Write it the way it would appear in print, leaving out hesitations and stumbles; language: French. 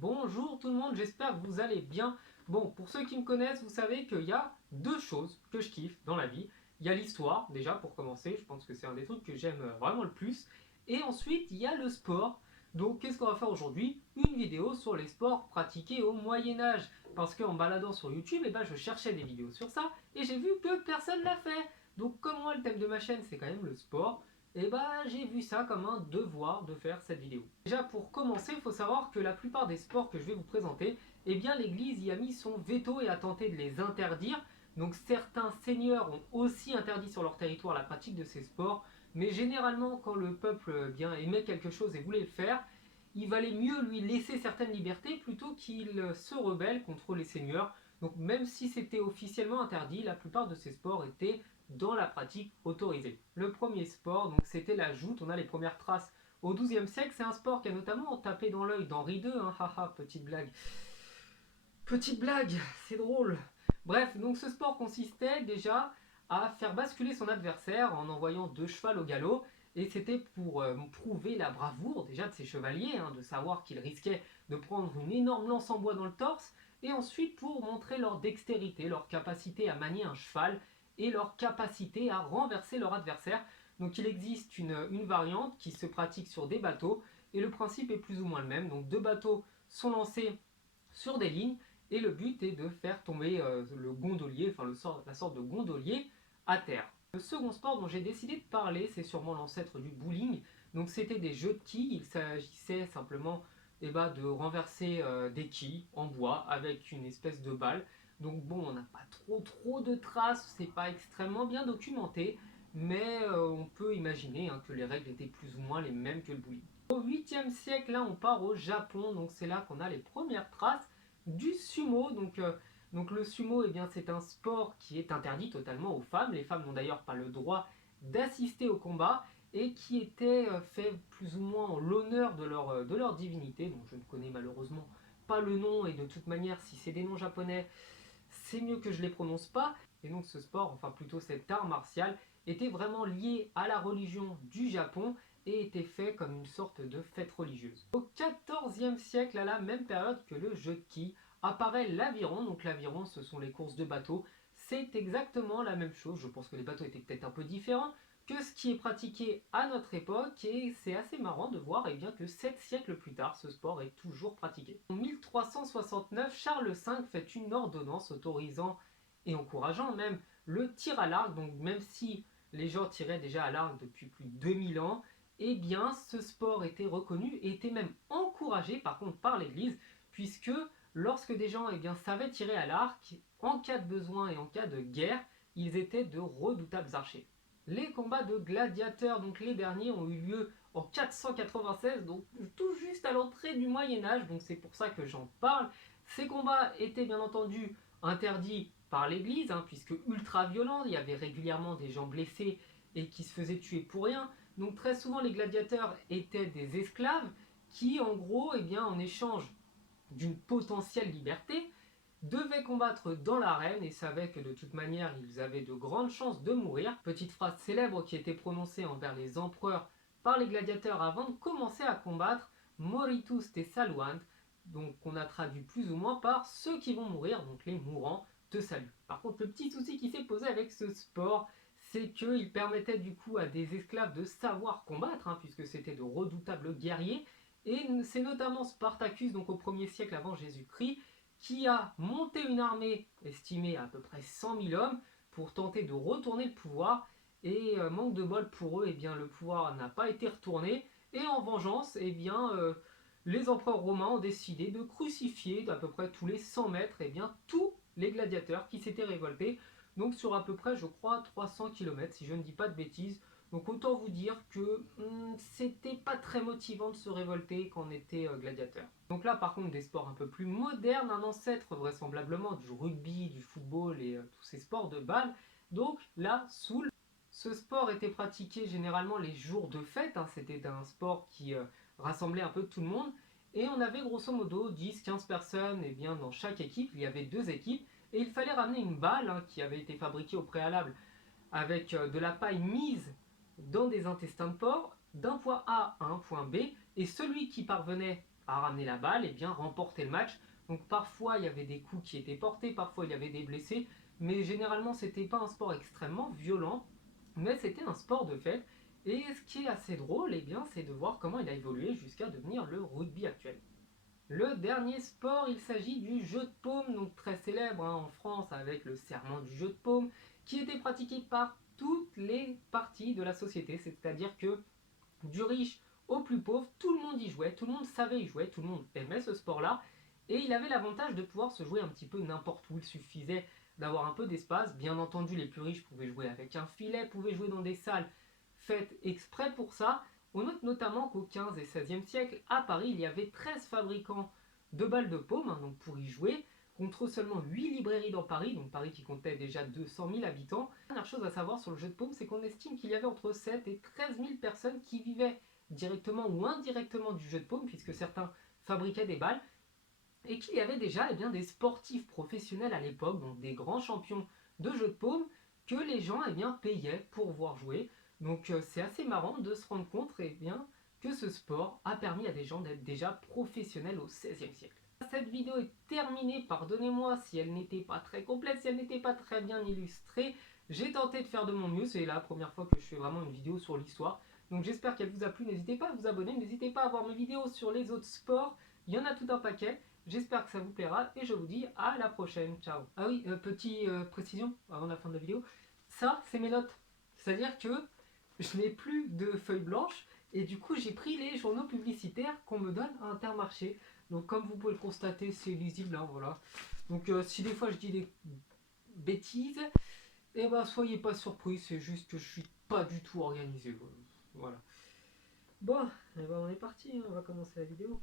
Bonjour tout le monde, j'espère que vous allez bien. Bon, pour ceux qui me connaissent, vous savez qu'il y a deux choses que je kiffe dans la vie. Il y a l'histoire, déjà pour commencer, je pense que c'est un des trucs que j'aime vraiment le plus. Et ensuite, il y a le sport. Donc, qu'est-ce qu'on va faire aujourd'hui? Une vidéo sur les sports pratiqués au Moyen-Âge. Parce qu'en baladant sur YouTube, je cherchais des vidéos sur ça et j'ai vu que personne l'a fait. Donc, comme moi, le thème de ma chaîne, c'est quand même le sport, j'ai vu ça comme un devoir de faire cette vidéo. Déjà pour commencer, il faut savoir que la plupart des sports que je vais vous présenter, l'Église y a mis son veto et a tenté de les interdire. Donc certains seigneurs ont aussi interdit sur leur territoire la pratique de ces sports, mais généralement quand le peuple aimait quelque chose et voulait le faire, il valait mieux lui laisser certaines libertés plutôt qu'il se rebelle contre les seigneurs. Donc même si c'était officiellement interdit, la plupart de ces sports étaient dans la pratique autorisée. Le premier sport, donc c'était la joute. On a les premières traces au XIIe siècle. C'est un sport qui a notamment tapé dans l'œil d'Henri II. Haha, petite blague. Petite blague, c'est drôle. Bref, donc ce sport consistait déjà à faire basculer son adversaire en envoyant deux chevals au galop. Et c'était pour prouver la bravoure déjà de ces chevaliers, de savoir qu'ils risquaient de prendre une énorme lance en bois dans le torse, et ensuite pour montrer leur dextérité, leur capacité à manier un cheval et leur capacité à renverser leur adversaire. Donc il existe une variante qui se pratique sur des bateaux, et le principe est plus ou moins le même. Donc deux bateaux sont lancés sur des lignes, et le but est de faire tomber le gondolier, la sorte de gondolier à terre. Le second sport dont j'ai décidé de parler, c'est sûrement l'ancêtre du bowling. Donc c'était des jeux de quilles, il s'agissait simplement de renverser des quilles en bois avec une espèce de balle. Donc bon, on n'a pas trop de traces, c'est pas extrêmement bien documenté, mais on peut imaginer que les règles étaient plus ou moins les mêmes que le bowling. Au 8e siècle, là on part au Japon, donc c'est là qu'on a les premières traces du sumo. Donc le sumo, c'est un sport qui est interdit totalement aux femmes. Les femmes n'ont d'ailleurs pas le droit d'assister au combat et qui était fait plus ou moins en l'honneur de leur divinité. Donc je ne connais malheureusement pas le nom, et de toute manière, si c'est des noms japonais, c'est mieux que je les prononce pas. Et donc ce sport, enfin plutôt cet art martial, était vraiment lié à la religion du Japon et était fait comme une sorte de fête religieuse. Au 14e siècle, à la même période que le jeu de quilles, apparaît l'aviron. Donc l'aviron, ce sont les courses de bateaux. C'est exactement la même chose. Je pense que les bateaux étaient peut-être un peu différents que ce qui est pratiqué à notre époque, et c'est assez marrant de voir que 7 siècles plus tard, ce sport est toujours pratiqué. En 1369, Charles V fait une ordonnance autorisant et encourageant même le tir à l'arc. Donc même si les gens tiraient déjà à l'arc depuis plus de 2000 ans, ce sport était reconnu et était même encouragé par contre par l'Église, puisque lorsque des gens savaient tirer à l'arc, en cas de besoin et en cas de guerre, ils étaient de redoutables archers. Les combats de gladiateurs, donc les derniers, ont eu lieu en 496, donc tout juste à l'entrée du Moyen-Âge, donc c'est pour ça que j'en parle. Ces combats étaient bien entendu interdits par l'Église, puisque ultra violents, il y avait régulièrement des gens blessés et qui se faisaient tuer pour rien. Donc très souvent les gladiateurs étaient des esclaves qui en gros, en échange d'une potentielle liberté, devaient combattre dans l'arène et savaient que de toute manière ils avaient de grandes chances de mourir. Petite phrase célèbre qui était prononcée envers les empereurs par les gladiateurs avant de commencer à combattre: Moritus te saluant, donc on a traduit plus ou moins par ceux qui vont mourir, donc les mourants te saluent. Par contre, le petit souci qui s'est posé avec ce sport, c'est qu'il permettait du coup à des esclaves de savoir combattre, puisque c'était de redoutables guerriers, et c'est notamment Spartacus, donc au 1er siècle avant Jésus-Christ, qui a monté une armée estimée à peu près 100 000 hommes pour tenter de retourner le pouvoir. Et manque de bol pour eux, le pouvoir n'a pas été retourné. Et en vengeance, les empereurs romains ont décidé de crucifier d'à peu près tous les 100 mètres tous les gladiateurs qui s'étaient révoltés. Donc sur à peu près, je crois, 300 km, si je ne dis pas de bêtises. Donc autant vous dire que c'était pas très motivant de se révolter quand on était gladiateur. Donc là par contre des sports un peu plus modernes, un ancêtre vraisemblablement du rugby, du football et tous ces sports de balle, donc la soule. Ce sport était pratiqué généralement les jours de fête, c'était un sport qui rassemblait un peu tout le monde, et on avait grosso modo 10-15 personnes dans chaque équipe. Il y avait deux équipes, et il fallait ramener une balle qui avait été fabriquée au préalable avec de la paille mise dans des intestins de porc d'un point A à un point B, et celui qui parvenait à ramener la balle et bien remporter le match. Donc parfois il y avait des coups qui étaient portés, parfois il y avait des blessés, mais généralement c'était pas un sport extrêmement violent, mais c'était un sport de fête. Et ce qui est assez drôle, eh bien, c'est de voir comment il a évolué jusqu'à devenir le rugby actuel. Le dernier sport, il s'agit du jeu de paume, donc très célèbre en France avec le serment du jeu de paume, qui était pratiqué par toutes les parties de la société, c'est-à-dire que du riche au plus pauvre, tout le monde y jouait, tout le monde savait y jouer, tout le monde aimait ce sport-là, et il avait l'avantage de pouvoir se jouer un petit peu n'importe où, il suffisait d'avoir un peu d'espace. Bien entendu, les plus riches pouvaient jouer avec un filet, pouvaient jouer dans des salles faites exprès pour ça. On note notamment qu'au 15 et 16e siècle, à Paris, il y avait 13 fabricants de balles de paume, donc pour y jouer, contre seulement 8 librairies dans Paris, donc Paris qui comptait déjà 200 000 habitants. La dernière chose à savoir sur le jeu de paume, c'est qu'on estime qu'il y avait entre 7 et 13 000 personnes qui vivaient directement ou indirectement du jeu de paume, puisque certains fabriquaient des balles, et qu'il y avait déjà des sportifs professionnels à l'époque, donc des grands champions de jeu de paume, que les gens payaient pour voir jouer. Donc c'est assez marrant de se rendre compte que ce sport a permis à des gens d'être déjà professionnels au XVIe siècle. Cette vidéo est terminée, pardonnez-moi si elle n'était pas très complète, si elle n'était pas très bien illustrée. J'ai tenté de faire de mon mieux, c'est la première fois que je fais vraiment une vidéo sur l'histoire. Donc j'espère qu'elle vous a plu, n'hésitez pas à vous abonner, n'hésitez pas à voir mes vidéos sur les autres sports, il y en a tout un paquet. J'espère que ça vous plaira et je vous dis à la prochaine. Ciao. Ah oui, petite précision avant la fin de la vidéo. Ça, c'est mes notes. C'est-à-dire que je n'ai plus de feuilles blanches et du coup, j'ai pris les journaux publicitaires qu'on me donne à Intermarché. Donc, comme vous pouvez le constater, c'est lisible, hein, voilà. Donc, si des fois je dis des bêtises, eh ben, soyez pas surpris, c'est juste que je suis pas du tout organisé. Voilà. Bon, eh ben, on est parti, hein, on va commencer la vidéo.